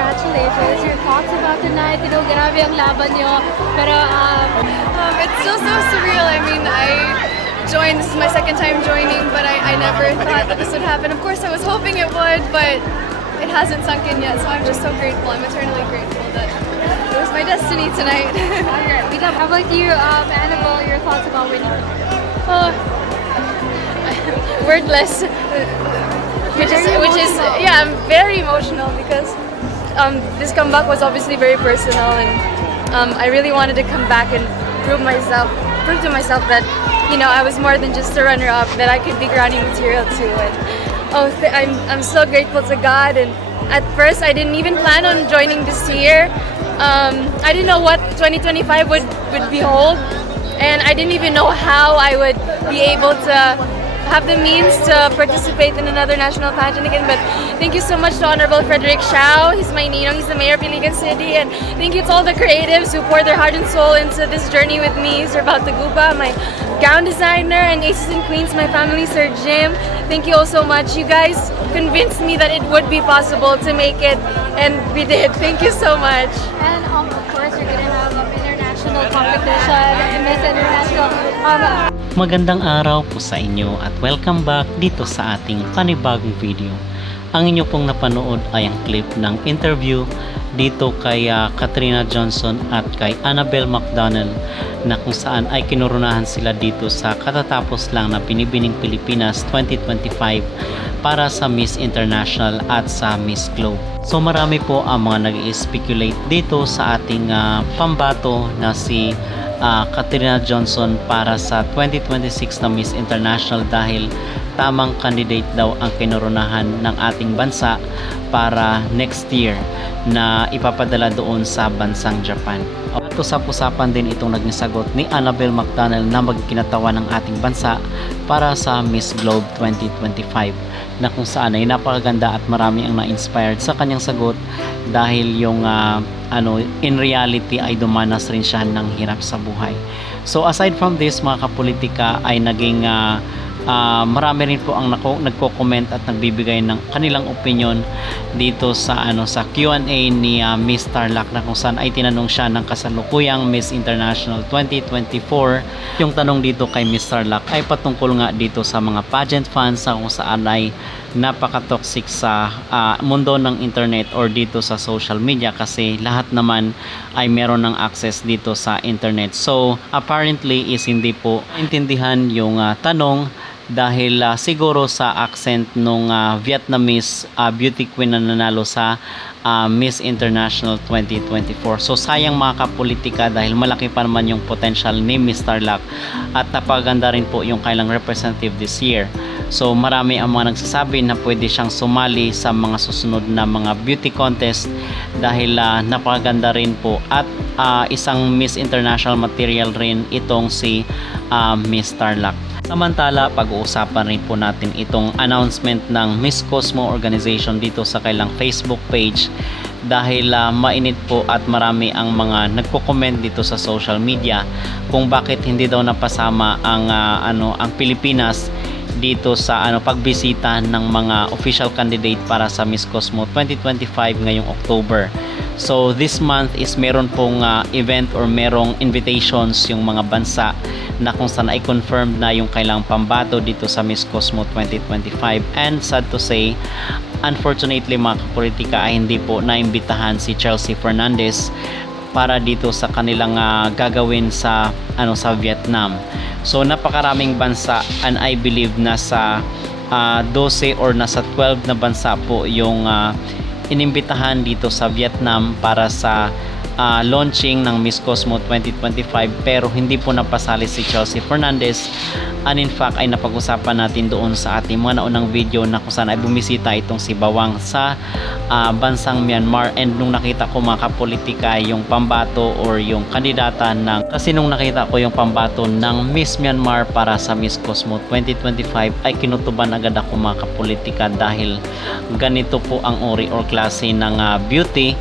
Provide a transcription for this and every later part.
congratulations. Your thoughts about tonight? You know, grabe ang laban nyo. Pero, It's still so surreal. I mean, this is my second time joining, but I never thought that this would happen. Of course, I was hoping it would, but it hasn't sunk in yet, so I'm just so grateful. I'm eternally grateful that it was my destiny tonight. how about you, Annabelle, your thoughts about winning? Oh, wordless. Which is yeah, I'm very emotional because this comeback was obviously very personal, and I really wanted to come back and prove to myself that, you know, I was more than just a runner-up, that I could be grounding material too. And I'm so grateful to God. And at first, I didn't even plan on joining this year. I didn't know what 2025 would behold, and I didn't even know how I would be able to have the means to participate in another national pageant again. But thank you so much to Honorable Frederick Xiao. He's my ninong, he's the mayor of Iligan City. And thank you to all the creatives who poured their heart and soul into this journey with me. Sir Baltaguba, my gown designer, and Aces and Queens, my family, Sir Jim. Thank you all so much. You guys convinced me that it would be possible to make it, and we did. Thank you so much. And of course, you're gonna have an international competition, Miss International. Magandang araw po sa inyo at welcome back dito sa ating panibagong video. Ang inyo pong napanood ay ang clip ng interview dito kay Katrina Johnson at kay Annabelle McDonald, na kung saan ay kinurunahan sila dito sa katatapos lang na Binibining Pilipinas 2025 para sa Miss International at sa Miss Globe. So marami po ang mga nag-i-speculate dito sa ating pambato na si Katrina Johnson para sa 2026 na Miss International, dahil tamang candidate daw ang kinurunahan ng ating bansa para next year na ipapadala doon sa bansang Japan. At usap-usapan din itong nagsagot ni Annabelle McDonald na magkinatawa ng ating bansa para sa Miss Globe 2025, na kung saan ay napakaganda at marami ang na-inspired sa kanyang sagot, dahil yung in reality ay dumanas rin siya ng hirap sa buhay. So aside from this, mga kapolitika, ay naging marami rin po ang nagko-comment at nagbibigay ng kanilang opinion dito sa sa Q&A ni Miss Tarlac, na kung saan ay tinanong siya ng kasalukuyang Miss International 2024. Yung tanong dito kay Miss Tarlac ay patungkol nga dito sa mga pageant fans, na kung saan ay napaka-toxic sa mundo ng internet or dito sa social media, kasi lahat naman ay meron ng access dito sa internet. So apparently is hindi po intindihan yung tanong, dahil siguro sa accent nung Vietnamese beauty queen na nanalo sa Miss International 2024. So sayang mga kapolitika, dahil malaki pa naman yung potential ni Miss Tarlac at napaganda rin po yung kailang representative this year. So marami ang mga nagsasabi na pwede siyang sumali sa mga susunod na mga beauty contest, dahil napakaganda rin po at isang Miss International material rin itong si Miss Tarlac. Samantala, pag-uusapan rin po natin itong announcement ng Miss Cosmo organization dito sa kailang Facebook page, dahil mainit po at marami ang mga nagko-comment dito sa social media kung bakit hindi daw napasama ang Pilipinas dito sa pagbisita ng mga official candidate para sa Miss Cosmo 2025 ngayong October. So this month is meron pong event or merong invitations yung mga bansa na kung saan ay confirmed na yung kailang pambato dito sa Miss Cosmo 2025. And sad to say, unfortunately mga kapolitika, ay hindi po naimbitahan si Chelsea Fernandez para dito sa kanilang gagawin sa Vietnam. So napakaraming bansa, and I believe nasa 12 or nasa 12 na bansa po yung inimbitahan dito sa Vietnam para sa launching ng Miss Cosmo 2025, pero hindi po napasali si Chelsea Fernandez. And in fact ay napag-usapan natin doon sa ating mga naunang video na kung saan ay bumisita itong si Bawang sa bansang Myanmar. And nung nakita ko mga kapolitika yung pambato or yung kandidata nung nakita ko yung pambato ng Miss Myanmar para sa Miss Cosmo 2025, ay kinutuban agad ako mga kapolitika, dahil ganito po ang uri or klase ng beauty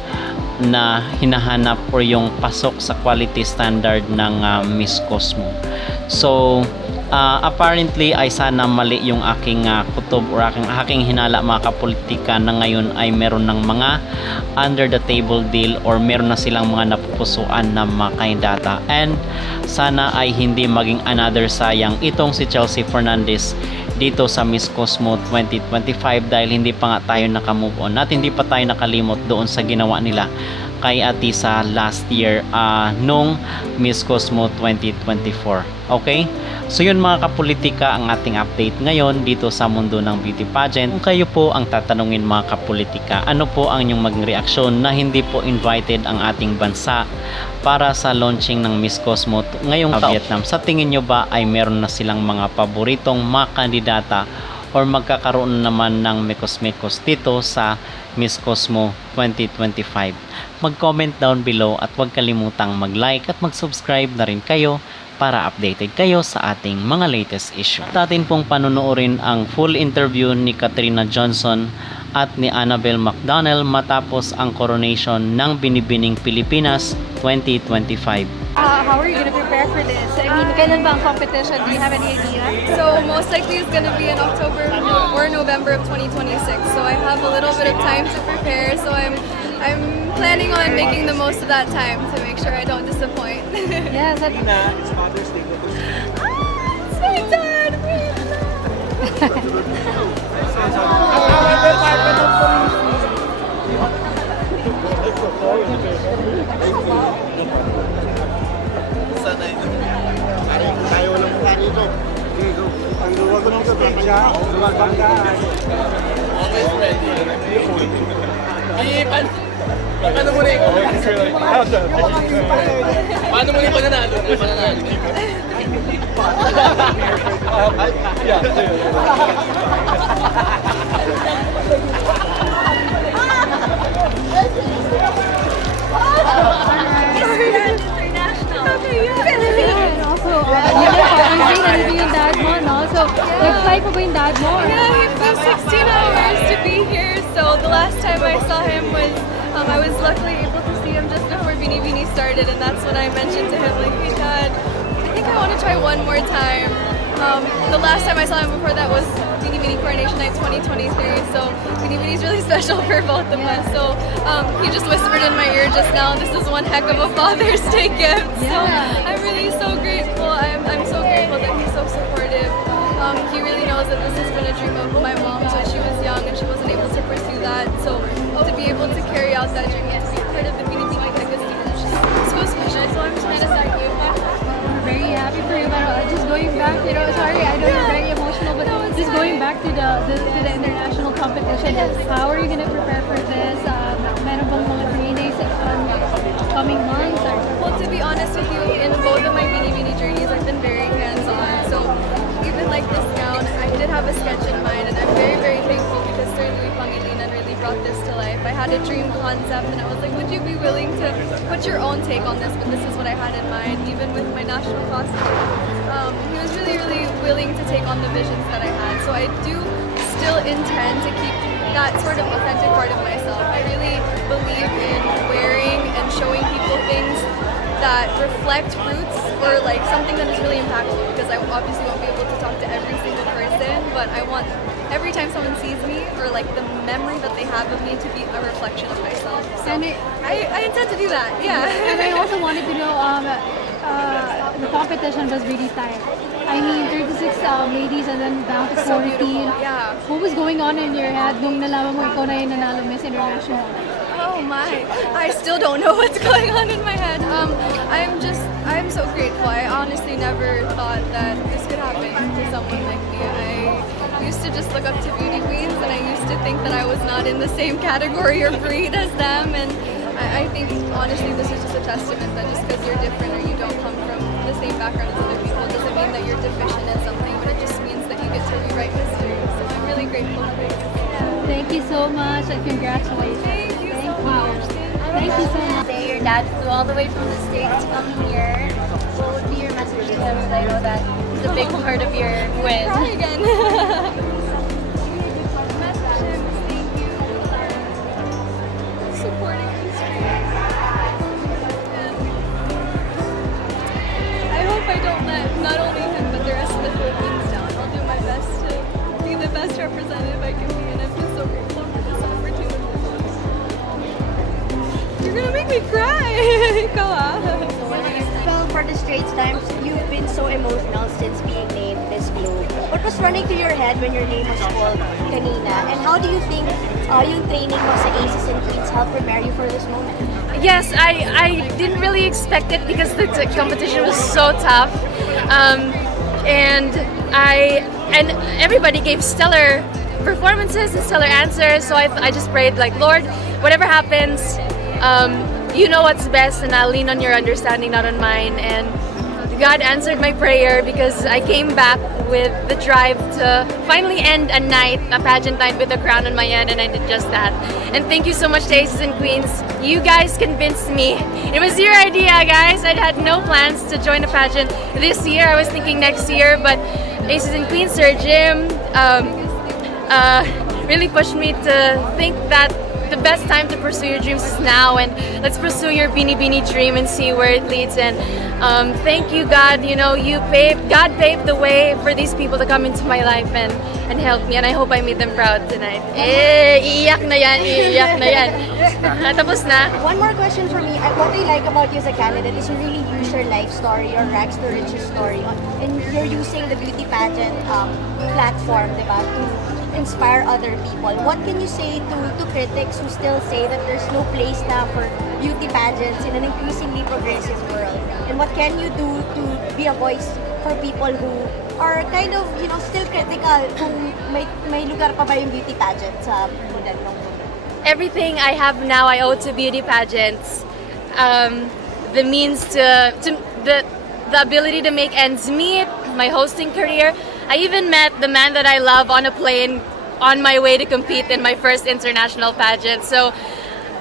na hinahanap or yung pasok sa quality standard ng Miss Cosmo. So Apparently ay sana mali yung aking kutob or aking hinala mga kapolitika na ngayon ay meron ng mga under the table deal or meron na silang mga napupusuan na mga kandidata, and sana ay hindi maging another sayang itong si Chelsea Fernandez dito sa Miss Cosmo 2025 dahil hindi pa nga tayo nakamove on at hindi pa tayo nakalimot doon sa ginawa nila kay Ate sa last year nung Miss Cosmo 2024. Okay? So yun mga kapolitika ang ating update ngayon dito sa mundo ng beauty pageant. Kung kayo po ang tatanungin mga kapolitika, ano po ang inyong maging reaksyon na hindi po invited ang ating bansa para sa launching ng Miss Cosmo ngayong Vietnam? Sa tingin nyo ba ay meron na silang mga paboritong mga kandidata or magkakaroon naman ng mekos-mekos dito sa Miss Cosmo 2025? Mag-comment down below at huwag kalimutang mag-like at mag-subscribe na rin kayo para updated kayo sa ating mga latest issue. At atin pong panonoorin ang full interview ni Katrina Johnson at ni Annabel McDonnell matapos ang coronation ng Binibining Pilipinas 2025. How are you going to prepare for this? I mean, kailan ba ang competition? Do you have any idea? So most likely it's gonna be in October or November of 2026. So I have a little bit of time to prepare. So I'm planning on making the most of that time to make sure I don't disappoint. Yes. It's my dad. Tayo lang mukha rito. Ang luwag ko ng kapatya. Luwag bangga. Paano mo na yung paano mo na yung pananalo? And also, yung dad mo, no? So, nag-fly pa ba yung dad mo? Yeah, he flew 16 hours to be here. So the last time I saw him was, I was luckily able to see him just before Binibini started, and that's when I mentioned to him, like, hey Dad, I think I want to try one more time. The last time I saw him before that was Binibini Coronation Night 2023, so Binibini is really special for both of us. So he just whispered in my ear just now, this is one heck of a Father's Day gift. So I'm really so grateful. I'm so grateful that he's so supportive. He really knows that this has been a dream of my mom's when she was young and she wasn't able to pursue that. So to be able to carry out that dream and to be part of the Binibini legacy is just so special. So I'm just trying to thank you. I'm very happy for you, but just going back, you know, sorry, I know you're very emotional, but just going back to the international competition, how are you going to prepare for this? Meron bang mga trainings on coming months? Or? Well, to be honest with you, in both of my Binibini journeys, I've been very hands-on. So even like this gown, I did have a sketch in mind, and I'm very, very thankful because Sir Louis Pangilinan really brought this to life. I had a dream concept, and I was like, would you be willing to put your own take on this? But this is what I had in mind, even with my national costume. He was really, really willing to take on the visions that I had. So I do still intend to keep that sort of authentic part of myself. I really believe in wearing and showing people things that reflect roots or like something that is really impactful, because I obviously won't be able to talk to every single person, but I want every time someone sees me or like the memory that they have of me to be a reflection of myself. So And I intend to do that, yeah. And I also wanted to know, the competition was really tight. I mean, 36 ladies and then down to 14. So beautiful, yeah. What was going on in your head nung nalaman mo ikaw na yung nanalo Miss International? Oh my, I still don't know what's going on in my head. I'm so grateful. I honestly never thought that this could happen to someone like me. I used to just look up to beauty queens, and I used to think that I was not in the same category or breed as them, and I think honestly this is just a testament that just because you're different or you don't come from the same background as other people doesn't mean that you're deficient in something, but it just means that you get to rewrite history. So I'm really grateful for you. Thank you so much and congratulations. Thank you so much. Thank you so much. Say your dad flew all the way from the States to come here. What would be your message to him? Because I know that he's a big part of your win. Try again. Message him, thank you for supporting history. And I hope I don't let not only him but the rest of the I cry. Ikaw ah. Well, for the Straits Times, you've been so emotional since being named Miss Globe. What was running through your head when your name was called kanina? And how do you think yung training mo sa Aces and Queens helped prepare you for this moment? Yes, I didn't really expect it because the competition was so tough, and everybody gave stellar performances and stellar answers. So I just prayed like, Lord, whatever happens, you know what's best, and I'll lean on your understanding, not on mine. And God answered my prayer because I came back with the drive to finally end a pageant night with a crown on my head, and I did just that. And thank you so much to Aces and Queens. You guys convinced me. It was your idea, guys. I had no plans to join a pageant this year. I was thinking next year, but Aces and Queens, Sir Jim, really pushed me to think that the best time to pursue your dreams is now, and let's pursue your beanie dream and see where it leads. And thank you, God. You know, God paved the way for these people to come into my life and help me, and I hope I made them proud tonight. Iiyak na yan, iiyak na yan. Tapos na. One more question for me. What I like about you as a candidate is you really use your life story, your rags to riches story, and you're using the beauty pageant platform, diba, to inspire other people. What can you say to critics who still say that there's no place now for beauty pageants in an increasingly progressive world? And what can you do to be a voice for people who are kind of, you know, still critical kung may lugar pa ba yung beauty pageant sa mundo ng mundo? Everything I have now I owe to beauty pageants. The means to the ability to make ends meet, my hosting career. I even met the man that I love on a plane on my way to compete in my first international pageant. So,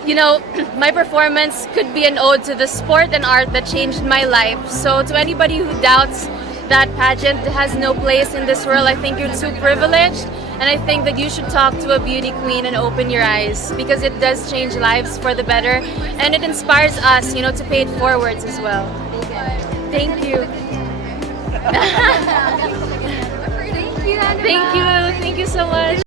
you know, my performance could be an ode to the sport and art that changed my life. So to anybody who doubts that pageant has no place in this world, I think you're too privileged. And I think that you should talk to a beauty queen and open your eyes, because it does change lives for the better. And it inspires us, you know, to pay it forwards as well. Thank you. Thank you so much.